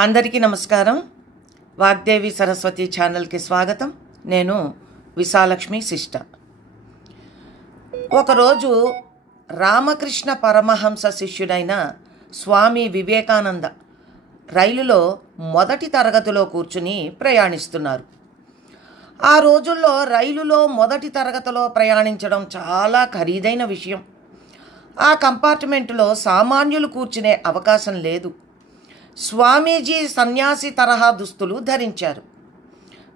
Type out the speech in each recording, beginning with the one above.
అందరికీ నమస్కారం. వాగ్దేవి సరస్వతి ఛానల్కి స్వాగతం. నేను విశాలక్ష్మి సిస్టర్. ఒకరోజు రామకృష్ణ పరమహంస శిష్యుడైన స్వామి వివేకానంద రైలులో మొదటి తరగతిలో కూర్చుని ప్రయాణిస్తున్నారు. ఆ రోజుల్లో రైలులో మొదటి తరగతిలో ప్రయాణించడం చాలా ఖరీదైన విషయం. ఆ కంపార్ట్మెంటులో సామాన్యులు కూర్చునే అవకాశం లేదు. స్వామీజీ సన్యాసి తరహా దుస్తులు ధరించారు.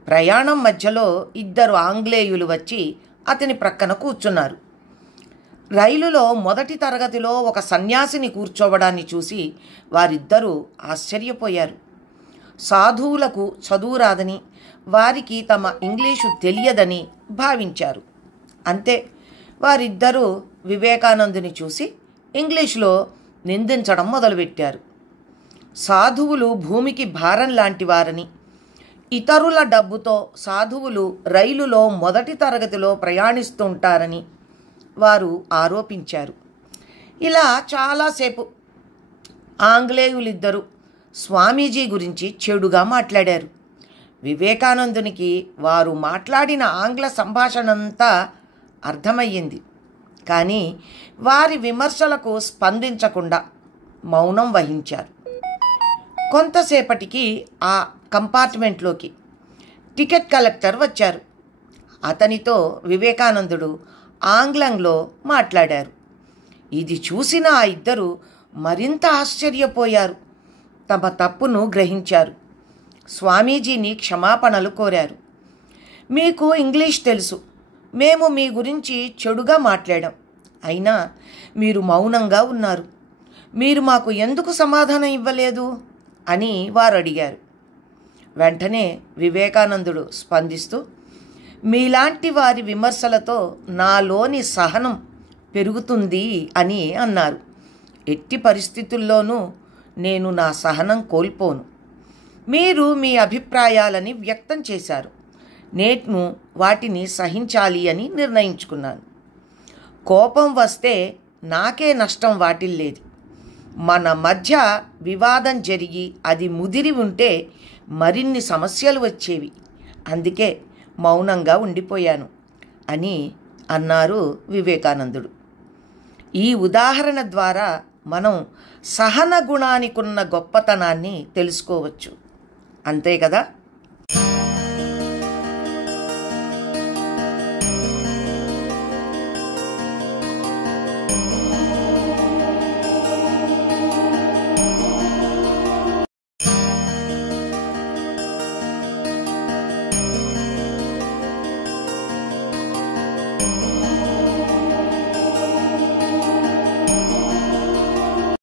ప్రయాణం మధ్యలో ఇద్దరు ఆంగ్లేయులు వచ్చి అతని ప్రక్కన కూర్చున్నారు. రైలులో మొదటి తరగతిలో ఒక సన్యాసిని కూర్చోవడాన్ని చూసి వారిద్దరూ ఆశ్చర్యపోయారు. సాధువులకు చదువు రాదని, వారికి తమ ఇంగ్లీషు తెలియదని భావించారు. అంతే, వారిద్దరూ వివేకానందుని చూసి ఇంగ్లీష్లో నిందించడం మొదలుపెట్టారు. సాధువులు భూమికి భారం లాంటి వారని, ఇతరుల డబ్బుతో సాధువులు రైలులో మొదటి తరగతిలో ప్రయాణిస్తుంటారని వారు ఆరోపించారు. ఇలా చాలాసేపు ఆంగ్లేయులిద్దరూ స్వామీజీ గురించి చెడుగా మాట్లాడారు. వివేకానందునికి వారు మాట్లాడిన ఆంగ్ల సంభాషణంతా అర్థమయ్యింది. కానీ వారి విమర్శలకు స్పందించకుండా మౌనం వహించారు. కొంతసేపటికి ఆ కంపార్ట్మెంట్లోకి టికెట్ కలెక్టర్ వచ్చారు. అతనితో వివేకానందుడు ఆంగ్లంలో మాట్లాడారు. ఇది చూసిన ఆ ఇద్దరు మరింత ఆశ్చర్యపోయారు. తమ తప్పును గ్రహించారు. స్వామీజీని క్షమాపణలు కోరారు. మీకు ఇంగ్లీష్ తెలుసు, మేము మీ గురించి చెడుగా మాట్లాడాం, అయినా మీరు మౌనంగా ఉన్నారు. మీరు మాకు ఎందుకు సమాధానం ఇవ్వలేదు అని వారు అడిగారు. వెంటనే వివేకానందుడు స్పందిస్తూ, మీలాంటి వారి విమర్శలతో నాలోని సహనం పెరుగుతుంది అని అన్నారు. ఎట్టి పరిస్థితుల్లోనూ నేను నా సహనం కోల్పోను. మీరు మీ అభిప్రాయాలని వ్యక్తం చేశారు. నేను వాటిని సహించాలి అని నిర్ణయించుకున్నాను. కోపం వస్తే నాకే నష్టం వాటిల్లేది. మన మధ్య వివాదం జరిగి అది ముదిరి ఉంటే మరిన్ని సమస్యలు వచ్చేవి. అందుకే మౌనంగా ఉండిపోయాను అని అన్నారు వివేకానందుడు. ఈ ఉదాహరణ ద్వారా మనం సహన గుణానికున్న గొప్పతనాన్ని తెలుసుకోవచ్చు. అంతే కదా.